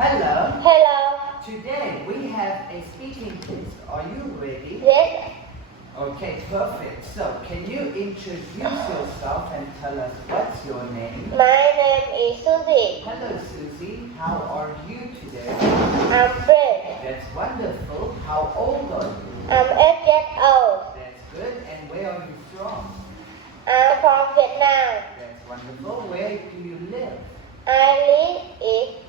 Hello. Hello. Today we have a speaking test. Are you ready? Yes. Okay, perfect. So, can you introduce yourself and tell us what's your name? My name is Suzy. Hello, Suzy. How are you today? I'm brave. That's wonderful. How old are you? I'm 8 years old. That's good. And where are you from? I'm from Vietnam. That's wonderful. Where do you live? I live in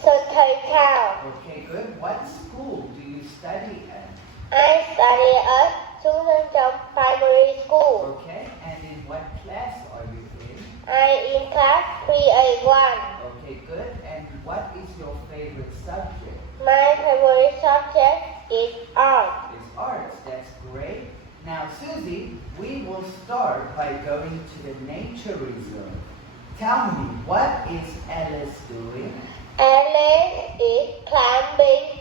Suzy town. Okay, good. What school do you study at? I study at Suzy primary school. Okay, and in what class are you in? I in class 3A1. Okay, good. And what is your favorite subject? My favorite subject is art. Is arts. That's great. Now, Suzy, we will start by going to the nature reserve. Tell me, what is Alice doing? Alice is climbing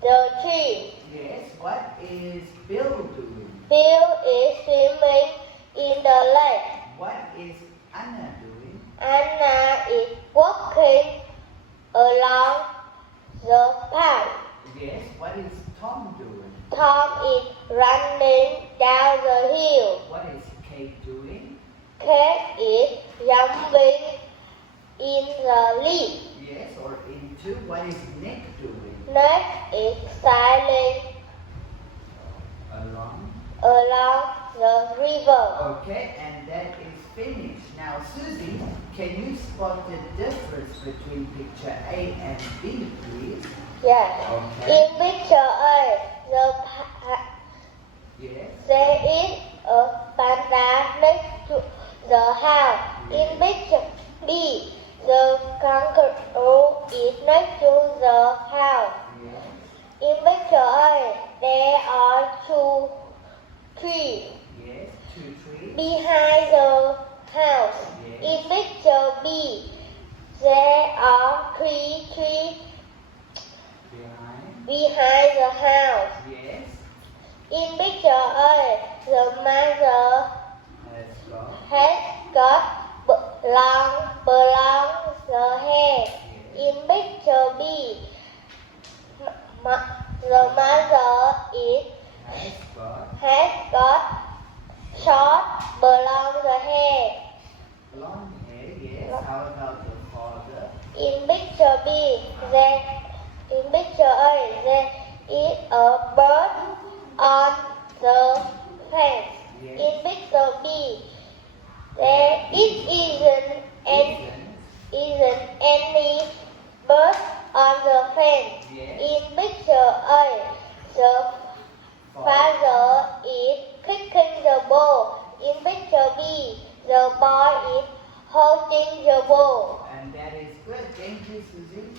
the tree. Yes, what is Bill doing? Bill is swimming in the lake. What is Anna doing? Anna is walking along the path. Yes, what is Tom doing? Tom is running down the hill. What is Kate doing? Kate is jumping in the leaf. Yes, or into. What is Nick doing? Nick is sailing Along. the river. Okay, and that is finished. Now, Suzy, can you spot the difference between picture A and B, please? Yes. Okay. In picture A, Yes. there is a panda next to the house. In picture B, the kangaroo is next to the house. Yes. In picture A, there are two trees Yes. 2, 3. behind the house. Yes. In picture B, there are 3 trees behind the house. Yes. In picture A, the mother Let's go. has got long the hair. In picture B, the mother has got short the hair. Long hair. Yes. How about the father? In picture A, there is a bird on the fence. Yes. In picture B, there isn't any bird on the fence. Yes. In picture A, the father is kicking the ball. In picture B, the boy is holding the ball. And that is good. Thank you, Suzy.